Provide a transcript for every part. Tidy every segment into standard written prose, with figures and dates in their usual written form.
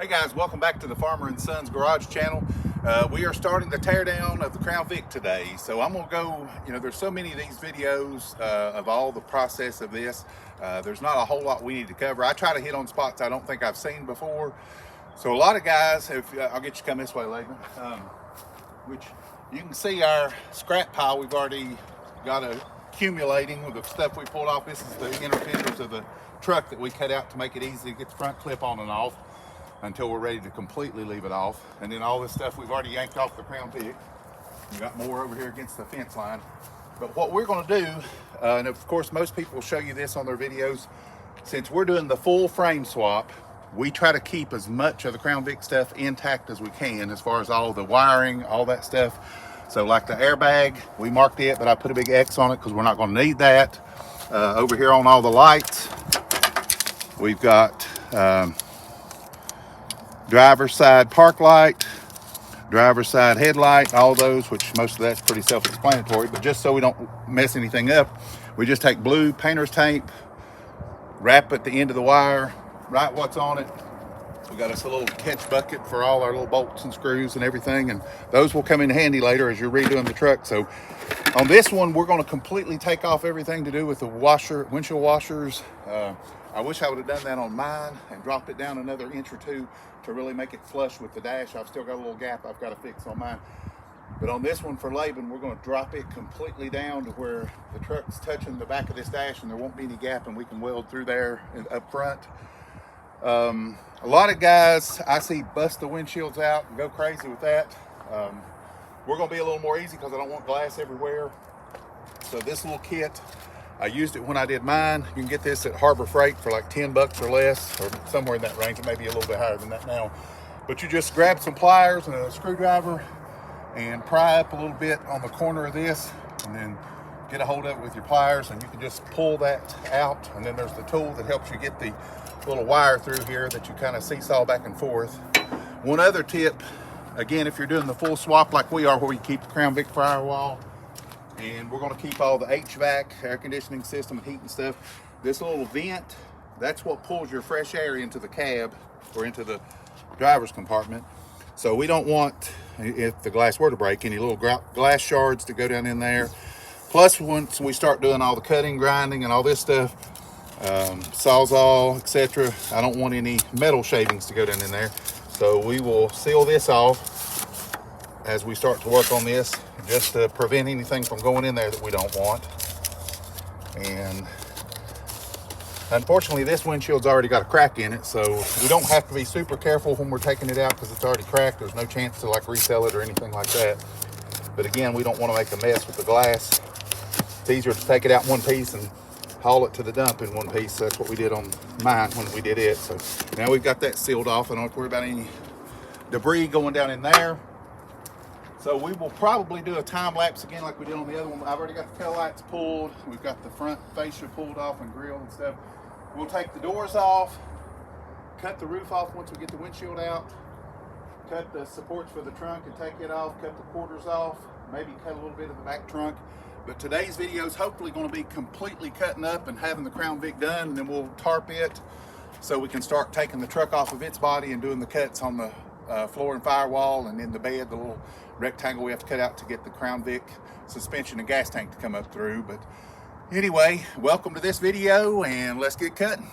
Hey guys, welcome back to the Farmer & Sons Garage channel. We are starting the teardown of the Crown Vic today. So I'm gonna go, there's so many of these videos of all the process of this. There's not a whole lot we need to cover. I try to hit on spots I don't think I've seen before. So a lot of guys, I'll get you to come this way, Laban, which you can see our scrap pile we've already got accumulating with the stuff we pulled off. This is the inner fenders of the truck that we cut out to make it easy to get the front clip on and off until we're ready to completely leave it off. And then all this stuff we've already yanked off the Crown Vic. We got more over here against the fence line. But what we're gonna do, and of course most people will show you this on their videos, since we're doing the full frame swap, we try to keep as much of the Crown Vic stuff intact as we can, as far as all the wiring, all that stuff. So like the airbag, we marked it, but I put a big X on it because we're not gonna need that. Over here on all the lights, we've got driver's side park light, driver's side headlight, all those, which most of that's pretty self-explanatory, but just so we don't mess anything up, we just take blue painter's tape, wrap at the end of the wire, write what's on it. We got us a little catch bucket for all our little bolts and screws and everything, and those will come in handy later as you're redoing the truck. So on this one, we're going to completely take off everything to do with the windshield washers. I wish I would have done that on mine and dropped it down another inch or two to really make it flush with the dash. I've still got a little gap I've got to fix on mine. But on this one for Laban, we're going to drop it completely down to where the truck's touching the back of this dash and there won't be any gap, and we can weld through there and up front. A lot of guys I see bust the windshields out and go crazy with that. We're going to be a little more easy because I don't want glass everywhere. So this little kit, I used it when I did mine. You can get this at Harbor Freight for like 10 bucks or less, or somewhere in that range. It may be a little bit higher than that now. But you just grab some pliers and a screwdriver and pry up a little bit on the corner of this, and then get a hold of it with your pliers, and you can just pull that out. And then there's the tool that helps you get the little wire through here that you kind of seesaw back and forth. One other tip, again, if you're doing the full swap like we are, where you keep the Crown Vic firewall, and we're going to keep all the HVAC, air conditioning system, and heat and stuff. This little vent, that's what pulls your fresh air into the cab or into the driver's compartment. So we don't want, if the glass were to break, any little glass shards to go down in there. Plus, once we start doing all the cutting, grinding, and all this stuff, Sawzall, etc., I don't want any metal shavings to go down in there. So we will seal this off as we start to work on this, just to prevent anything from going in there that we don't want. And unfortunately, this windshield's already got a crack in it, so we don't have to be super careful when we're taking it out because it's already cracked. There's no chance to like resell it or anything like that. But again, we don't want to make a mess with the glass. It's easier to take it out in one piece and haul it to the dump in one piece. That's what we did on mine when we did it. So now we've got that sealed off. I don't have to worry about any debris going down in there. So we will probably do a time lapse again like we did on the other one. I've already got the tail lights pulled. We've got the front fascia pulled off and grilled and stuff. We'll take the doors off, cut the roof off once we get the windshield out, cut the supports for the trunk and take it off, cut the quarters off, maybe cut a little bit of the back trunk. But today's video is hopefully going to be completely cutting up and having the Crown Vic done, and then we'll tarp it so we can start taking the truck off of its body and doing the cuts on the floor and firewall, and in the bed, the little rectangle we have to cut out to get the Crown Vic suspension and gas tank to come up through. But anyway, welcome to this video, and let's get cutting.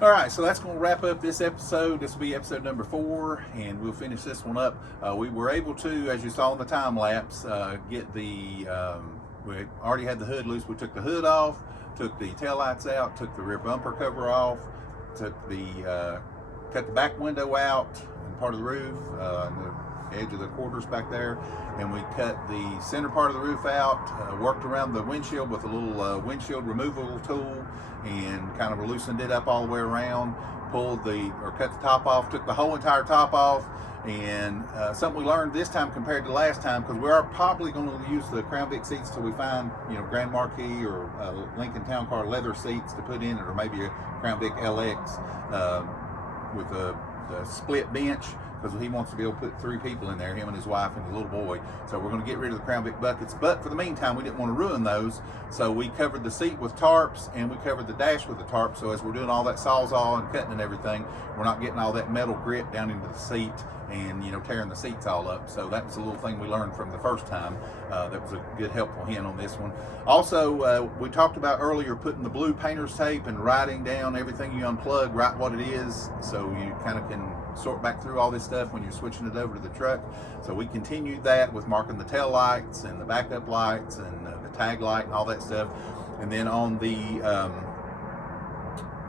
All right, so that's going to wrap up this episode. This will be episode number 4, and we'll finish this one up. We were able to, as you saw in the time lapse, get the, we already had the hood loose. We took the hood off, took the taillights out, took the rear bumper cover off, took the, cut the back window out and part of the roof, and the edge of the quarters back there, and we cut the center part of the roof out, worked around the windshield with a little windshield removal tool, and kind of loosened it up all the way around, pulled or cut the top off, took the whole entire top off. And something we learned this time compared to last time, because we are probably going to use the Crown Vic seats till we find, Grand Marquis or Lincoln Town Car leather seats to put in it, or maybe a Crown Vic LX with the split bench, because he wants to be able to put 3 people in there, him and his wife and the little boy. So we're going to get rid of the Crown Vic buckets, but for the meantime we didn't want to ruin those, so we covered the seat with tarps and we covered the dash with the tarp, so as we're doing all that sawzall and cutting and everything, we're not getting all that metal grit down into the seat and tearing the seats all up. So that was a little thing we learned from the first time. That was a good helpful hint on this one. Also, we talked about earlier putting the blue painter's tape and writing down everything you unplug, write what it is, so you kind of can sort back through all this stuff when you're switching it over to the truck. So we continued that with marking the tail lights and the backup lights and the tag light and all that stuff. And then on the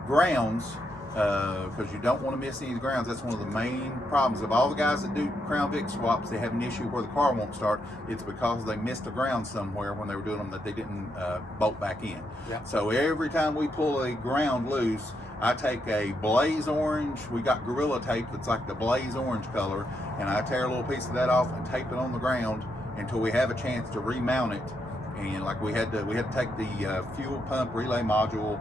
grounds, because you don't want to miss any of the grounds. That's one of the main problems of all the guys that do Crown Vic swaps. They have an issue where the car won't start. It's because they missed a ground somewhere when they were doing them that they didn't bolt back in. Yep. So every time we pull a ground loose, I take a blaze orange, we got Gorilla tape that's like the blaze orange color, and I tear a little piece of that off and tape it on the ground until we have a chance to remount it. And like we had to take the fuel pump relay module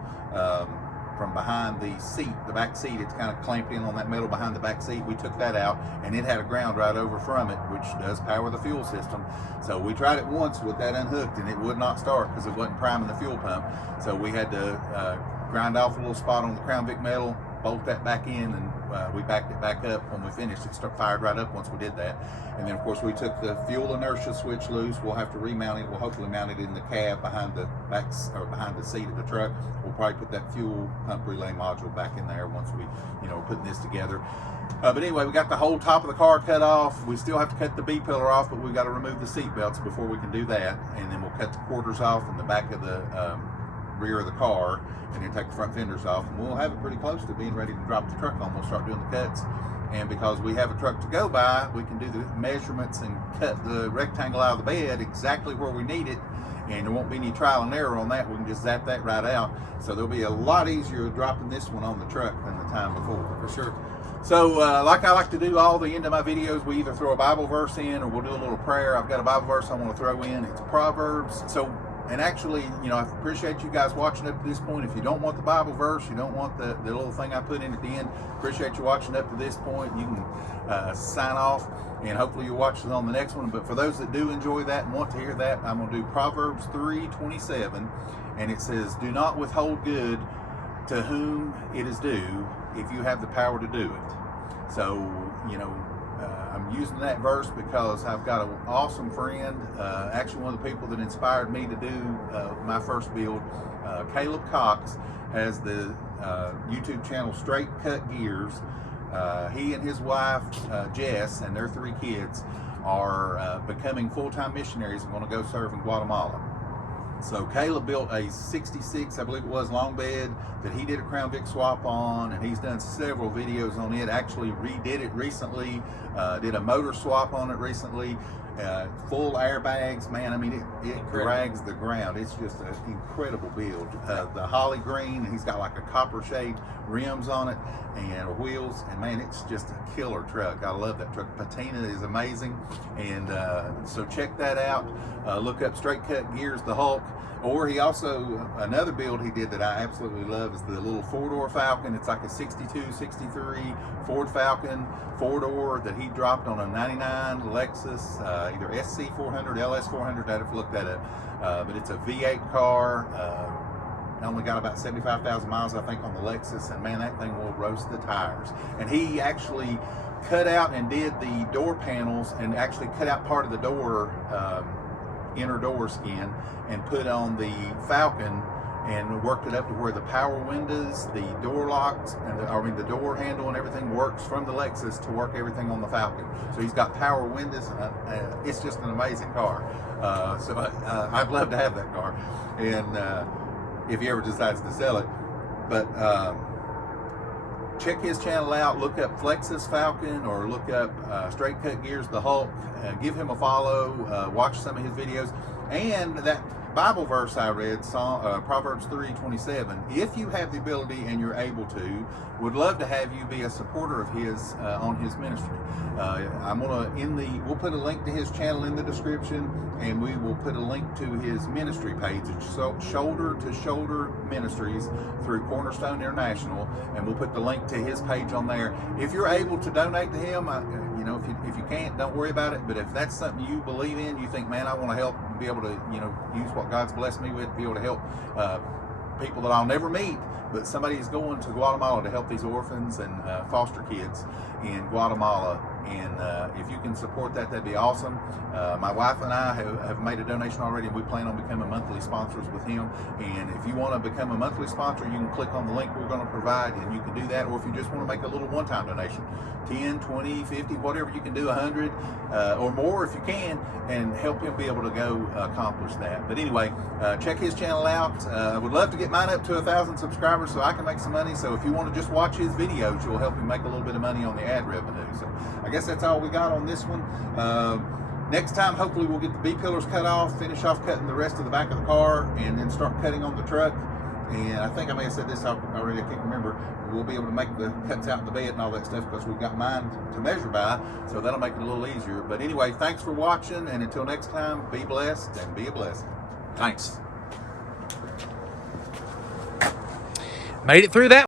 from behind the seat, the back seat. It's kind of clamped in on that metal behind the back seat. We took that out, and it had a ground right over from it, which does power the fuel system. So we tried it once with that unhooked, and it would not start because it wasn't priming the fuel pump. So we had to grind off a little spot on the Crown Vic metal, bolt that back in, and we backed it back up when we finished. It fired right up once we did that. And then of course we took the fuel inertia switch loose. We'll have to remount it. We'll hopefully mount it in the cab behind the behind the seat of the truck. We'll probably put that fuel pump relay module back in there once we, we're putting this together. But anyway, we got the whole top of the car cut off. We still have to cut the B pillar off, but we've got to remove the seat belts before we can do that. And then we'll cut the quarters off in the back of the rear of the car, and then take the front fenders off, and we'll have it pretty close to being ready to drop the truck on. We'll start doing the cuts, and because we have a truck to go by, we can do the measurements and cut the rectangle out of the bed exactly where we need it, and there won't be any trial and error on that. We can just zap that right out, so there'll be a lot easier dropping this one on the truck than the time before. For sure. So like I like to do all the end of my videos, we either throw a Bible verse in or we'll do a little prayer. I've got a Bible verse I want to throw in. It's Proverbs. And actually, I appreciate you guys watching up to this point. If you don't want the Bible verse, you don't want the little thing I put in at the end, appreciate you watching up to this point. You can sign off, and hopefully you'll watch it on the next one. But for those that do enjoy that and want to hear that, I'm going to do Proverbs 3:27, and it says, "Do not withhold good to whom it is due if you have the power to do it." So, I'm using that verse because I've got an awesome friend, actually one of the people that inspired me to do my first build, Caleb Cox, has the YouTube channel Straight Cut Gears. He and his wife, Jess, and their 3 kids are becoming full-time missionaries and going to go serve in Guatemala. So Caleb built a 66, I believe it was, long bed that he did a Crown Vic swap on, and he's done several videos on it. Actually redid it recently, did a motor swap on it recently, full airbags. Man, I mean, it drags the ground. It's just an incredible build. The holly green, he's got like a copper shade rims on it and wheels, and man, it's just a killer truck. I love that truck. Patina is amazing, and so check that out. Look up Straight Cut Gears, the Hulk. Or he also, another build he did that I absolutely love is the little 4-door Falcon. It's like a 62, 63 Ford Falcon 4-door that he dropped on a 99 Lexus, either SC400, LS400, I'd have to look that up. But it's a V8 car. Only got about 75,000 miles, I think, on the Lexus, and man, that thing will roast the tires. And he actually cut out and did the door panels, and actually cut out part of the door, inner door skin, and put on the Falcon and worked it up to where the power windows, the door locks, and the door handle and everything works from the Lexus to work everything on the Falcon. So he's got power windows. It's just an amazing car. So I'd love to have that car, and if he ever decides to sell it. But check his channel out. Look up Flexus Falcon or look up Straight Cut Gears the Hulk. Give him a follow. Watch some of his videos. And that Bible verse I read, Proverbs 3:27. If you have the ability and you're able to, would love to have you be a supporter of his on his ministry. We'll put a link to his channel in the description, and we will put a link to his ministry page. It's Shoulder to Shoulder Ministries through Cornerstone International, and we'll put the link to his page on there. If you're able to donate to him, if you can't, don't worry about it. But if that's something you believe in, you think, man, I want to help, be able to, use what God's blessed me with, be able to help people that I'll never meet, but somebody is going to Guatemala to help these orphans and foster kids in Guatemala. And if you can support that, that'd be awesome. My wife and I have made a donation already. We plan on becoming monthly sponsors with him. And if you want to become a monthly sponsor, you can click on the link we're going to provide, and you can do that. Or if you just want to make a little one-time donation, 10, 20, 50, whatever you can do, 100 or more if you can, and help him be able to go accomplish that. But anyway, check his channel out. I would love to get mine up to 1,000 subscribers so I can make some money. So if you want to just watch his videos, you'll help him make a little bit of money on the ad revenue. So I guess that's all we got on this one. Next time, hopefully we'll get the B-pillars cut off, finish off cutting the rest of the back of the car, and then start cutting on the truck. And I think I may have said this already, I can't remember. We'll be able to make the cuts out the bed and all that stuff because we've got mine to measure by, so that'll make it a little easier. But anyway, thanks for watching, and until next time, be blessed and be a blessing. Thanks. Made it through that.